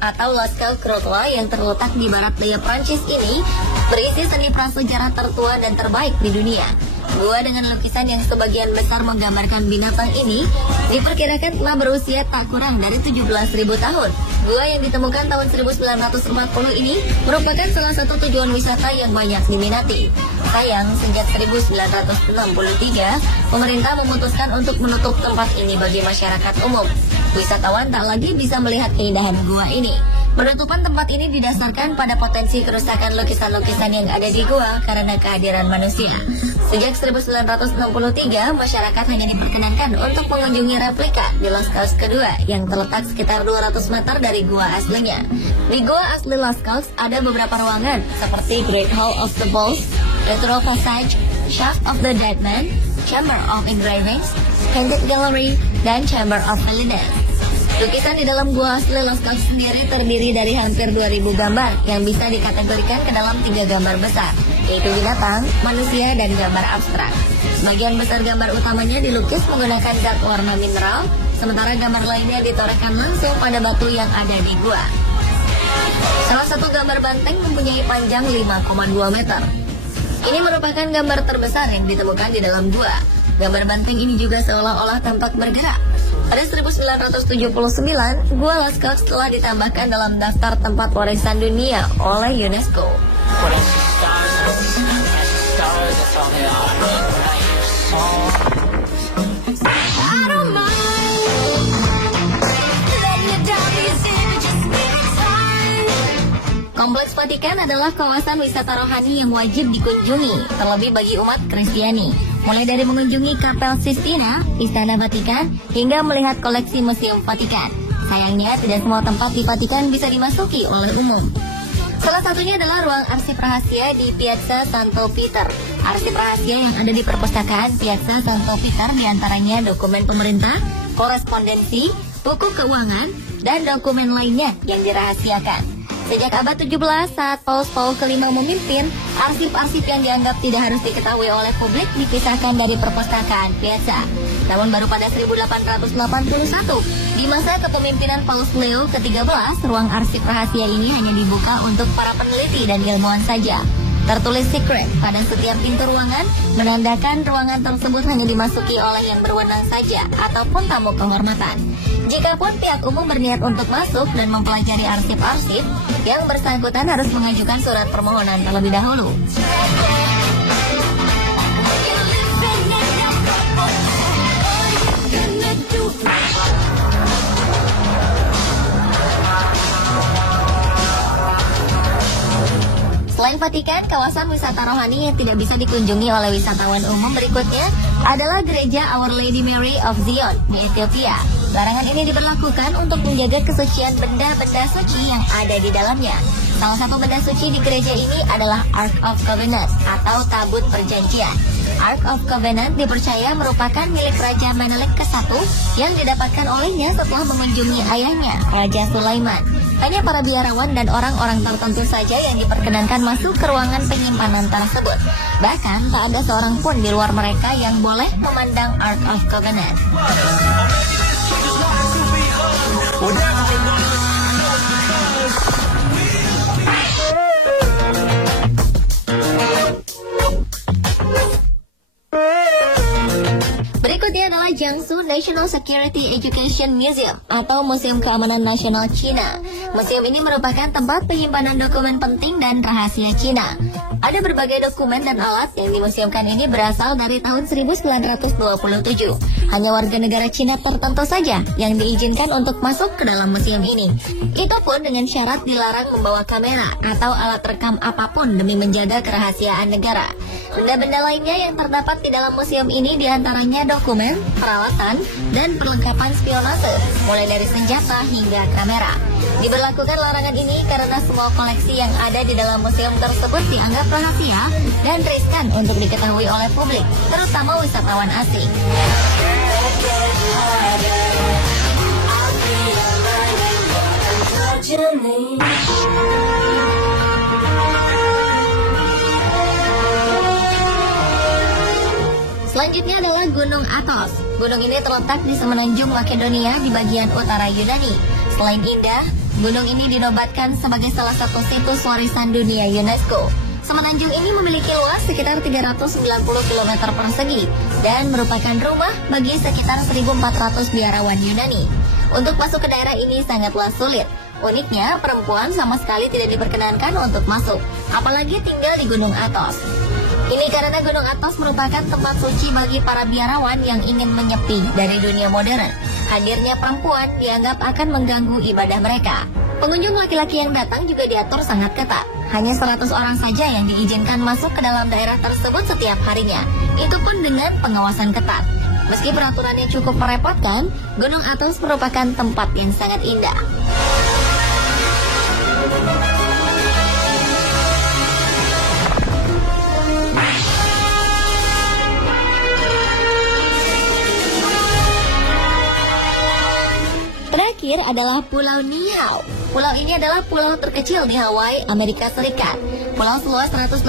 atau Lascaux Crotoy yang terletak di barat daya Prancis ini berisi seni prasejarah tertua dan terbaik di dunia. Gua dengan lukisan yang sebagian besar menggambarkan binatang ini diperkirakan telah berusia tak kurang dari 17.000 tahun. Gua yang ditemukan tahun 1940 ini merupakan salah satu tujuan wisata yang banyak diminati. Sayang, sejak 1963, pemerintah memutuskan untuk menutup tempat ini bagi masyarakat umum. Wisatawan tak lagi bisa melihat keindahan gua ini. Penutupan tempat ini didasarkan pada potensi kerusakan lukisan-lukisan yang ada di gua karena kehadiran manusia. Sejak 1963, masyarakat hanya diperkenankan untuk mengunjungi replika di Lascaux kedua yang terletak sekitar 200 meter dari gua aslinya. Di gua asli Lascaux ada beberapa ruangan seperti Great Hall of the Bulls, Lateral Passage, Shaft of the Dead Man, Chamber of Engravings, Painted Gallery, dan Chamber of Validance. Lukisan di dalam gua asli Lascaux sendiri terdiri dari hampir 2.000 gambar yang bisa dikategorikan ke dalam 3 gambar besar, yaitu binatang, manusia, dan gambar abstrak. Sebagian besar gambar utamanya dilukis menggunakan zat warna mineral, sementara gambar lainnya ditorehkan langsung pada batu yang ada di gua. Salah satu gambar banteng mempunyai panjang 5,2 meter. Ini merupakan gambar terbesar yang ditemukan di dalam gua. Gambar banteng ini juga seolah-olah tampak bergerak. Pada 1979, Gua Lascaux telah ditambahkan dalam daftar tempat warisan dunia oleh UNESCO. Kompleks Vatikan adalah kawasan wisata rohani yang wajib dikunjungi, terlebih bagi umat Kristiani. Mulai dari mengunjungi Kapel Sistina, Istana Vatikan, hingga melihat koleksi Museum Vatikan. Sayangnya, tidak semua tempat di Vatikan bisa dimasuki oleh umum. Salah satunya adalah ruang arsip rahasia di Piazza Santo Peter. Arsip rahasia yang ada di perpustakaan Piazza Santo Peter diantaranya dokumen pemerintah, korespondensi, buku keuangan, dan dokumen lainnya yang dirahasiakan. Sejak abad 17 saat Paus ke-5 memimpin, arsip-arsip yang dianggap tidak harus diketahui oleh publik dipisahkan dari perpustakaan Piazza. Namun baru pada 1881, di masa kepemimpinan Paus Leo ke-13, ruang arsip rahasia ini hanya dibuka untuk para peneliti dan ilmuwan saja. Tertulis secret pada setiap pintu ruangan, menandakan ruangan tersebut hanya dimasuki oleh yang berwenang saja ataupun tamu kehormatan. Jikapun pihak umum berniat untuk masuk dan mempelajari arsip-arsip, yang bersangkutan harus mengajukan surat permohonan terlebih dahulu. Selain Vatikan, kawasan wisata rohani yang tidak bisa dikunjungi oleh wisatawan umum berikutnya adalah Gereja Our Lady Mary of Zion di Ethiopia. Larangan ini diberlakukan untuk menjaga kesucian benda-benda suci yang ada di dalamnya. Salah satu benda suci di gereja ini adalah Ark of Covenant atau Tabut Perjanjian. Ark of Covenant dipercaya merupakan milik Raja Menelik ke-1 yang didapatkan olehnya setelah mengunjungi ayahnya, Raja Sulaiman. Hanya para biarawan dan orang-orang tertentu saja yang diperkenankan masuk ke ruangan penyimpanan tersebut. Bahkan tak ada seorang pun di luar mereka yang boleh memandang Ark of Covenant. Berikutnya adalah Jiangsu National Security Education Museum atau Museum Keamanan Nasional Cina. Museum ini merupakan tempat penyimpanan dokumen penting dan rahasia Cina. Ada berbagai dokumen dan alat yang dimuseumkan ini berasal dari tahun 1927. Hanya warga negara Cina tertentu saja yang diizinkan untuk masuk ke dalam museum ini. Itu pun dengan syarat dilarang membawa kamera atau alat rekam apapun demi menjaga kerahasiaan negara. Benda-benda lainnya yang terdapat di dalam museum ini diantaranya dokumen, peralatan, dan perlengkapan spionase, mulai dari senjata hingga kamera. Diberlakukan larangan ini karena semua koleksi yang ada di dalam museum tersebut dianggap rahasia dan riskan untuk diketahui oleh publik, terutama wisatawan asing. Selanjutnya adalah Gunung Athos. Gunung ini terletak di semenanjung Makedonia di bagian utara Yunani. Selain indah, gunung ini dinobatkan sebagai salah satu situs warisan dunia UNESCO. Semenanjung ini memiliki luas sekitar 390 km persegi dan merupakan rumah bagi sekitar 1.400 biarawan Yunani. Untuk masuk ke daerah ini sangatlah sulit. Uniknya, perempuan sama sekali tidak diperkenankan untuk masuk, apalagi tinggal di Gunung Athos. Ini karena Gunung Athos merupakan tempat suci bagi para biarawan yang ingin menyepi dari dunia modern. Hadirnya perempuan dianggap akan mengganggu ibadah mereka. Pengunjung laki-laki yang datang juga diatur sangat ketat. Hanya 100 orang saja yang diizinkan masuk ke dalam daerah tersebut setiap harinya. Itu pun dengan pengawasan ketat. Meski peraturannya cukup merepotkan, Gunung Athos merupakan tempat yang sangat indah. Terakhir adalah Pulau Niihau. Pulau ini adalah pulau terkecil di Hawaii, Amerika Serikat. Pulau seluas 184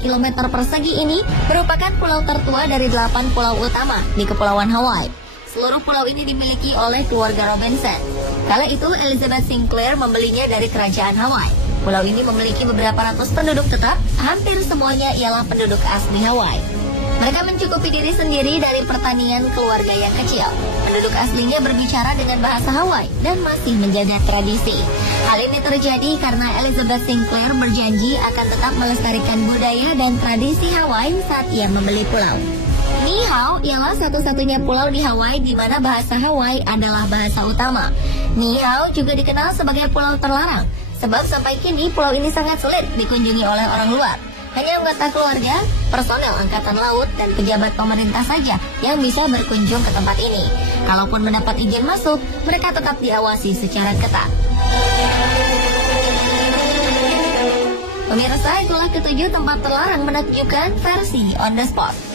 km persegi ini merupakan pulau tertua dari 8 pulau utama di Kepulauan Hawaii. Seluruh pulau ini dimiliki oleh keluarga Robinson. Kala itu Elizabeth Sinclair membelinya dari kerajaan Hawaii. Pulau ini memiliki beberapa ratus penduduk tetap, hampir semuanya ialah penduduk asli Hawaii. Mereka mencukupi diri sendiri dari pertanian keluarga yang kecil. Penduduk aslinya berbicara dengan bahasa Hawaii dan masih menjaga tradisi. Hal ini terjadi karena Elizabeth Sinclair berjanji akan tetap melestarikan budaya dan tradisi Hawaii saat ia membeli pulau. Niihau ialah satu-satunya pulau di Hawaii di mana bahasa Hawaii adalah bahasa utama. Niihau juga dikenal sebagai pulau terlarang, sebab sampai kini pulau ini sangat sulit dikunjungi oleh orang luar. Hanya anggota keluarga, personel angkatan laut, dan pejabat pemerintah saja yang bisa berkunjung ke tempat ini. Kalaupun mendapat izin masuk, mereka tetap diawasi secara ketat. Pemirsa, itulah ketujuh tempat terlarang menakjubkan versi on the spot.